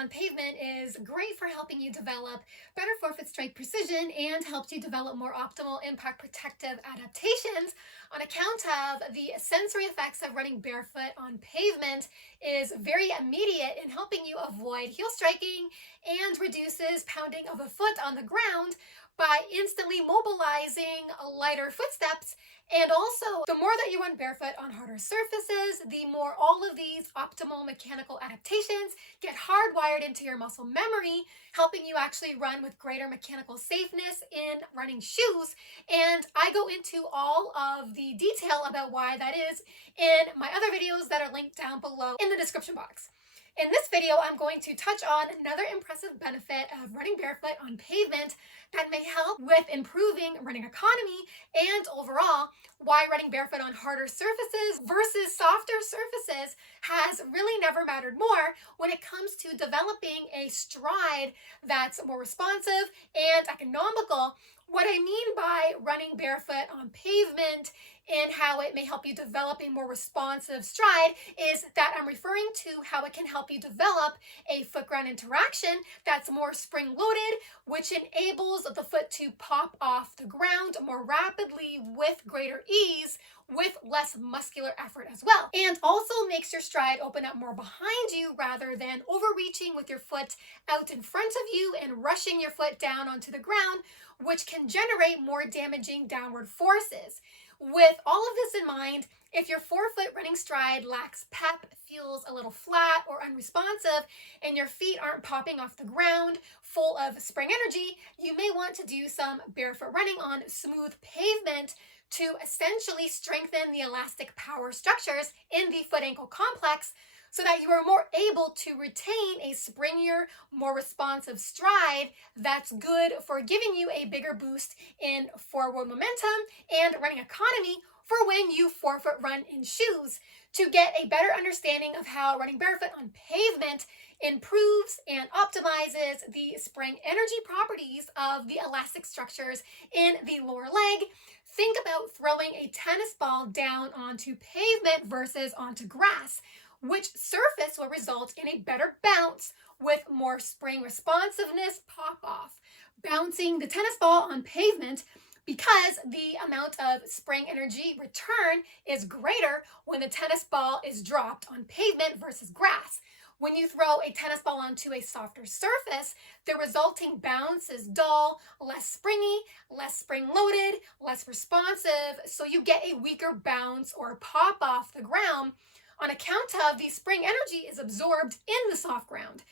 on pavement is great for helping you develop better forefoot strike precision and helps you develop more optimal impact protective adaptations on account of the sensory effects of running barefoot on pavement is very immediate in helping you avoid heel striking and reduces pounding of a foot on the ground by instantly mobilizing lighter footsteps. And also, the more that you run barefoot on harder surfaces, the more all of these optimal mechanical adaptations get hardwired into your muscle memory, helping you actually run with greater mechanical safeness in running shoes. And I go into all of the detail about why that is in my other videos that are linked down below in the description box. In this video, I'm going to touch on another impressive benefit of running barefoot on pavement that may help with improving running economy and overall why running barefoot on harder surfaces versus softer surfaces has really never mattered more when it comes to developing a stride that's more responsive and economical. What I mean by running barefoot on pavement and how it may help you develop a more responsive stride is that I'm referring to how it can help you develop a foot-ground interaction that's more spring-loaded, which enables the foot to pop off the ground more rapidly with greater ease, with less muscular effort as well. And also makes your stride open up more behind you rather than overreaching with your foot out in front of you and rushing your foot down onto the ground, which can generate more damaging downward forces. With all of this in mind, if your forefoot running stride lacks pep, feels a little flat or unresponsive, and your feet aren't popping off the ground full of spring energy, you may want to do some barefoot running on smooth pavement to essentially strengthen the elastic power structures in the foot ankle complex so that you are more able to retain a springier, more responsive stride that's good for giving you a bigger boost in forward momentum and running economy for when you forefoot run in shoes. To get a better understanding of how running barefoot on pavement improves and optimizes the spring energy properties of the elastic structures in the lower leg, think about throwing a tennis ball down onto pavement versus onto grass. Which surface will result in a better bounce with more spring responsiveness pop off. Bouncing the tennis ball on pavement because the amount of spring energy return is greater when the tennis ball is dropped on pavement versus grass. When you throw a tennis ball onto a softer surface, the resulting bounce is dull, less springy, less spring-loaded, less responsive, so you get a weaker bounce or pop off the ground on account of the spring energy is absorbed in the soft ground.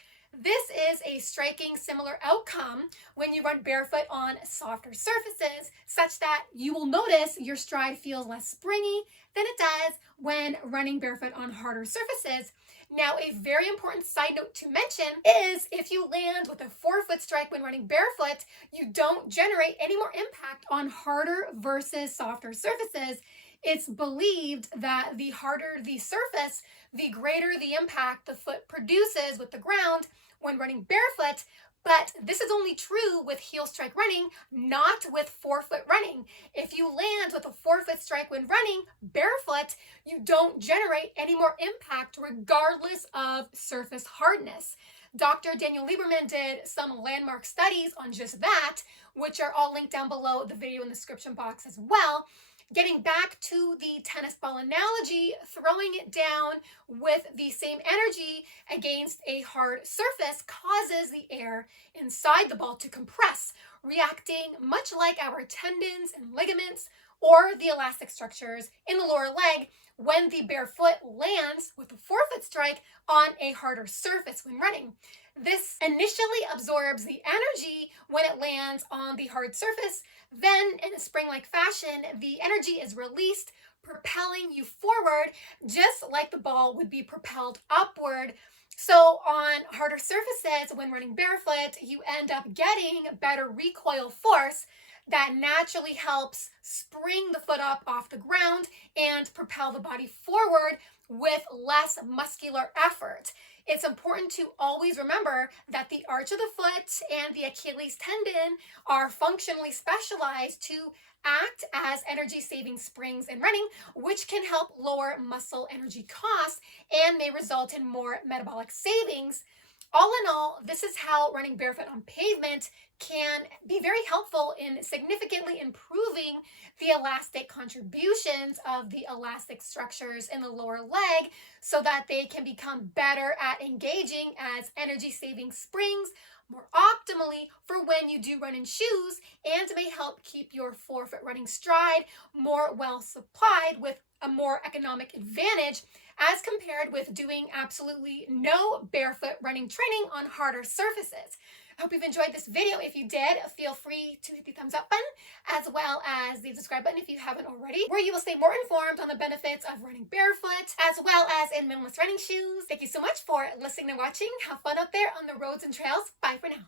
This is a striking similar outcome when you run barefoot on softer surfaces, such that you will notice your stride feels less springy than it does when running barefoot on harder surfaces. Now, a very important side note to mention is if you land with a forefoot strike when running barefoot, you don't generate any more impact on harder versus softer surfaces. It's believed that the harder the surface, the greater the impact the foot produces with the ground when running barefoot. But this is only true with heel strike running, not with forefoot running. If you land with a forefoot strike when running barefoot, you don't generate any more impact regardless of surface hardness. Dr. Daniel Lieberman did some landmark studies on just that, which are all linked down below the video in the description box as well. Getting back to the tennis ball analogy, throwing it down with the same energy against a hard surface causes the air inside the ball to compress, reacting much like our tendons and ligaments or the elastic structures in the lower leg when the bare foot lands with a forefoot strike on a harder surface when running. This initially absorbs the energy when it lands on the hard surface. Then, in a spring-like fashion, the energy is released, propelling you forward, just like the ball would be propelled upward. So on harder surfaces, when running barefoot, you end up getting better recoil force that naturally helps spring the foot up off the ground and propel the body forward with less muscular effort. It's important to always remember that the arch of the foot and the Achilles tendon are functionally specialized to act as energy-saving springs in running, which can help lower muscle energy costs and may result in more metabolic savings. All in all, this is how running barefoot on pavement can be very helpful in significantly improving the elastic contributions of the elastic structures in the lower leg so that they can become better at engaging as energy saving springs more optimally for when you do run in shoes, and may help keep your forefoot running stride more well supplied with a more economic advantage as compared with doing absolutely no barefoot running training on harder surfaces. I hope you've enjoyed this video. If you did, feel free to hit the thumbs up button as well as the subscribe button if you haven't already, where you will stay more informed on the benefits of running barefoot as well as in minimalist running shoes. Thank you so much for listening and watching. Have fun out there on the roads and trails. Bye for now.